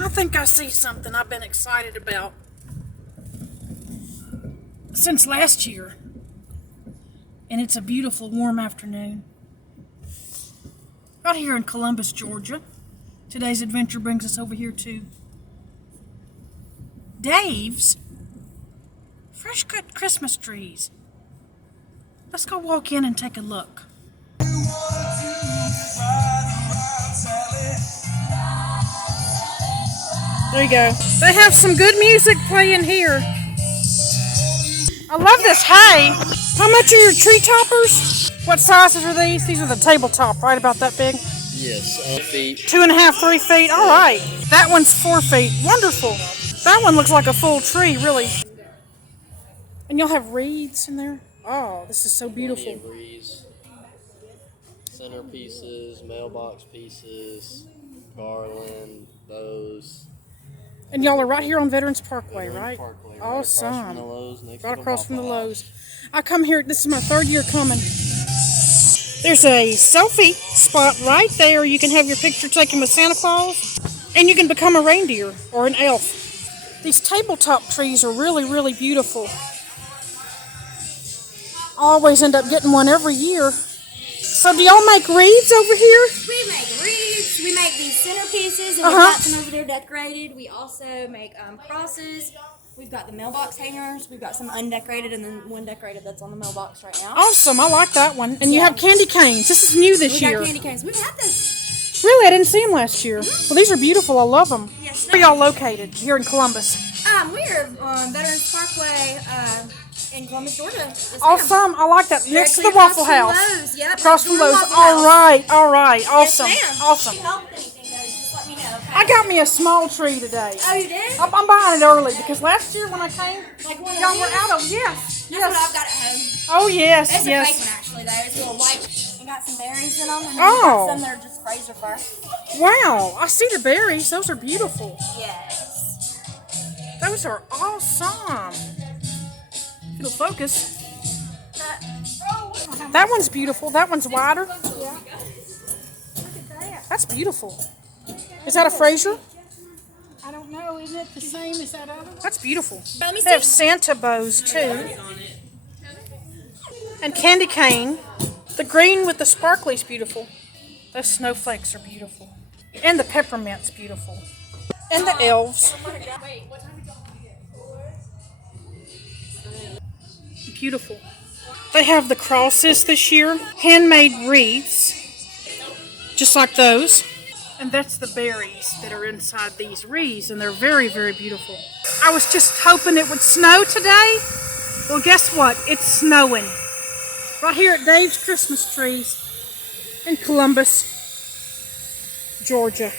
I think I see something I've been excited about since last year. And it's a beautiful warm afternoon. Right here in Columbus, Georgia. Today's adventure brings us over here to Dave's Fresh Cut Christmas Trees. Let's go walk in and take a look. There you go. They have some good music playing here. I love this hay. How much are your tree toppers? What sizes are these? These are the tabletop, right? About that big? Yes, feet. 2.5, 3 feet. All right. That one's 4 feet. Wonderful. That one looks like a full tree, really. And you'll have wreaths in there. Oh, this is so beautiful. Wreaths, centerpieces, mailbox pieces, garland, bows. And y'all are right here on Veterans Parkway, right? Parkway, Awesome. Right across from the Lowe's. Right across from the Lowe's. I come here, this is my 3rd year coming. There's a selfie spot right there. You can have your picture taken with Santa Claus. And you can become a reindeer or an elf. These tabletop trees are really, really beautiful. I always end up getting one every year. So do y'all make wreaths over here? We make wreaths, we make these centerpieces, and we've got some over there decorated. We also make crosses. We've got the mailbox hangers. We've got some undecorated and then one decorated that's on the mailbox right now. Awesome, I like that one. And you have candy canes. This is new this year. We got candy canes. We've had those. Really? I didn't see them last year. Well, these are beautiful. I love them. Yes. Where are y'all located? Here in Columbus. We're on Veterans Parkway in Columbus, Georgia. Yes, Awesome. I like that. Next to the Waffle House. Yep. Across from Lowe's. All right. Awesome. Yes, awesome. If you help with anything, though, just let me know. Okay? I got me a small tree today. Oh, you did? I'm buying it early because last year when I came, Like one of y'all these? were out of, yes. That's what I've got at home. Oh, yes, It's yes. a fake one, actually, though. It's a little white. And got some berries in them. And then Oh. got some that are just Frasier Furs. Wow. I see the berries. Those are beautiful. Yes. Those are awesome. It'll focus. That one's beautiful. That one's wider. Yeah. That's beautiful. Is that a Frasier? I don't know. Isn't it the same as that other one? That's beautiful. Let me They have see. Santa bows too. And candy cane. The green with the sparkly's beautiful. Those snowflakes are beautiful. And the peppermint's beautiful. And the elves. Beautiful. They have the crosses this year. Handmade wreaths. Just like those. And that's the berries that are inside these wreaths. And they're very, very beautiful. I was just hoping it would snow today. Well, guess what? It's snowing. Right here at Dave's Christmas Trees in Columbus, Georgia.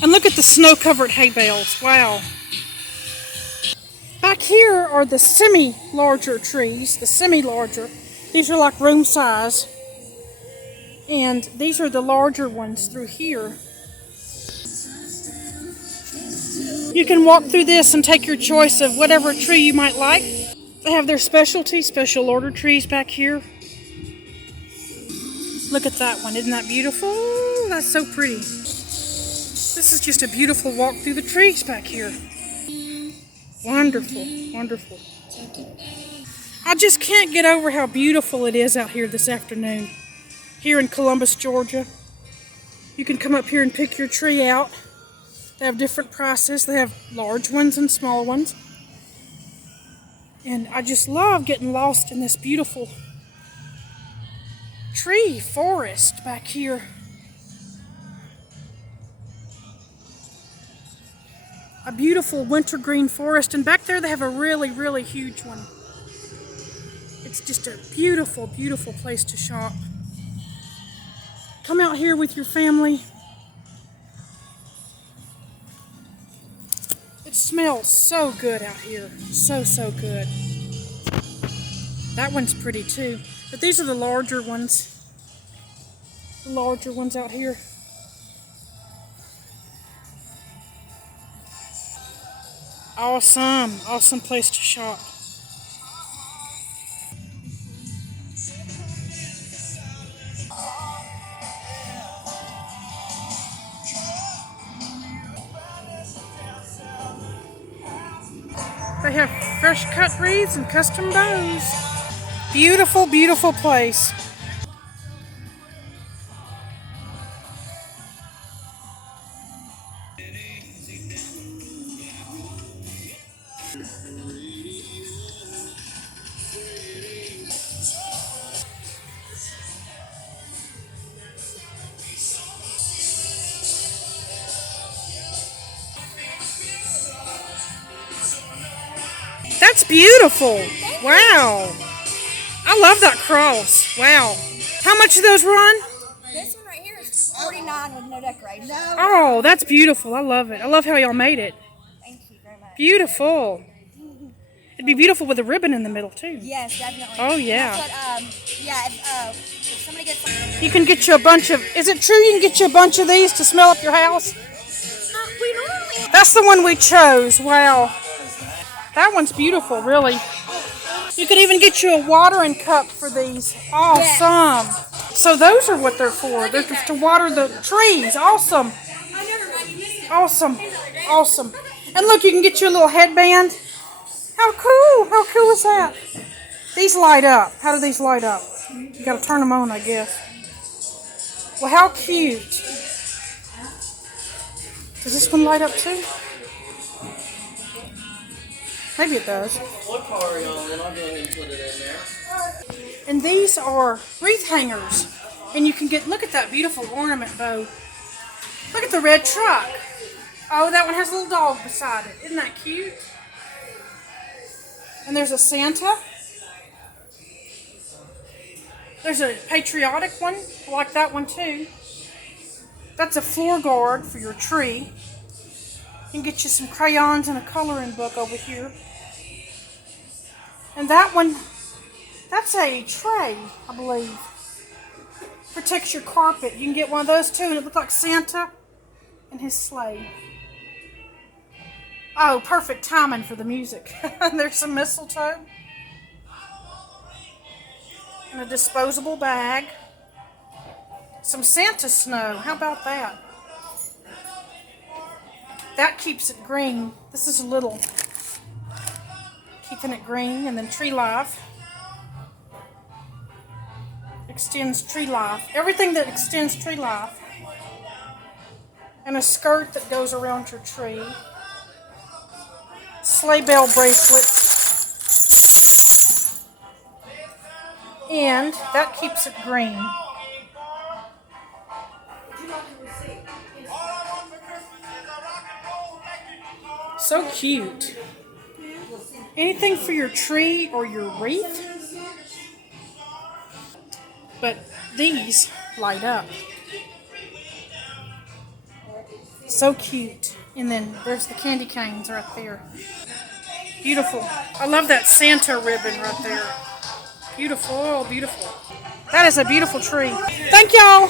And look at the snow-covered hay bales. Wow. Back here are the semi-larger trees, the semi-larger. These are like room size. And these are the larger ones through here. You can walk through this and take your choice of whatever tree you might like. They have their specialty, special order trees back here. Look at that one. Isn't that beautiful? That's so pretty. This is just a beautiful walk through the trees back here. Wonderful, wonderful. I just can't get over how beautiful it is out here this afternoon. Here in Columbus, Georgia. You can come up here and pick your tree out. They have different prices. They have large ones and small ones. And I just love getting lost in this beautiful tree forest back here. A beautiful wintergreen forest, and back there they have a really, really huge one. It's just a beautiful, beautiful place to shop. Come out here with your family. It smells so good out here. So, so good. That one's pretty too. But these are the larger ones. The larger ones out here. Awesome. Awesome place to shop. They have fresh cut wreaths and custom bows. Beautiful, beautiful place. That's beautiful. Wow. I love that cross. Wow. How much do those run? This one right here is $49 with no decoration. Oh, that's beautiful. I love it. I love how y'all made it. Thank you very much. Beautiful. It'd be beautiful with a ribbon in the middle too. Yes, definitely. Oh, yeah. That's what, yeah, if somebody gets... You can get you a bunch of, is it true you can get you a bunch of these to smell up your house? we normally... That's the one we chose. Wow. That one's beautiful, really. You could even get you a watering cup for these. Awesome. So those are what they're for. They're to water the trees. Awesome. Awesome. Awesome. And look, you can get you a little headband. How cool. How cool is that? These light up. How do these light up? You gotta turn them on, I guess. Well, how cute. Does this one light up too? Maybe it does. What car are you on? I'll go ahead and put it in there. And these are wreath hangers. And you can get, look at that beautiful ornament bow. Look at the red truck. Oh, that one has a little dog beside it. Isn't that cute? And there's a Santa. There's a patriotic one. I like that one too. That's a floor guard for your tree. You can get you some crayons and a coloring book over here. And that one, that's a tray, I believe. Protects your carpet. You can get one of those too, and it looks like Santa and his sleigh. Oh, perfect timing for the music. There's some mistletoe. And a disposable bag. Some Santa snow. How about that? That keeps it green. This is a little. Keeping it green. And then tree life. Extends tree life. Everything that extends tree life. And a skirt that goes around your tree. Sleigh bell bracelet. And that keeps it green. So cute. Anything for your tree or your wreath? But these light up. So cute. And then there's the candy canes right there. Beautiful. I love that Santa ribbon right there. Beautiful, beautiful. That is a beautiful tree. Thank y'all.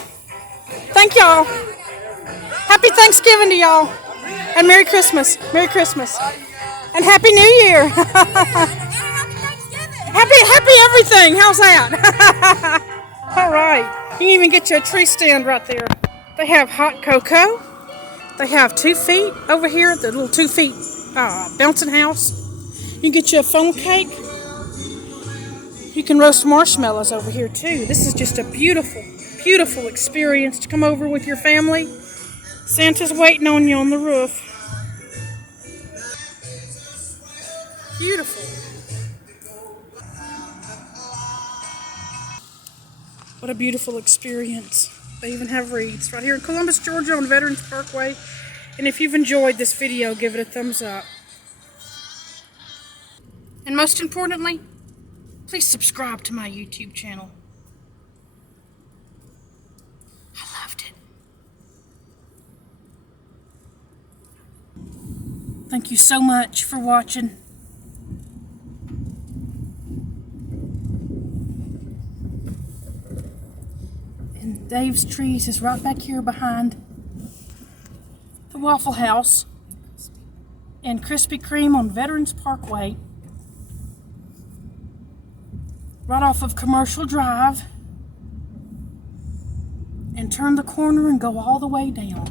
Thank y'all. Happy Thanksgiving to y'all. And Merry Christmas. Merry Christmas. And Happy New Year. Happy everything. How's that? All right. You can even get you a tree stand right there. They have hot cocoa. They have 2 feet over here, the little 2 feet bouncing house. You can get you a foam cake. You can roast marshmallows over here too. This is just a beautiful, beautiful experience to come over with your family. Santa's waiting on you on the roof. Beautiful. What a beautiful experience. They even have wreaths right here in Columbus, Georgia on Veterans Parkway. And if you've enjoyed this video, give it a thumbs up. And most importantly, please subscribe to my YouTube channel. I loved it. Thank you so much for watching. And Dave's Trees is right back here behind the Waffle House. And Krispy Kreme on Veterans Parkway. Right off of Commercial Drive. And turn the corner and go all the way down.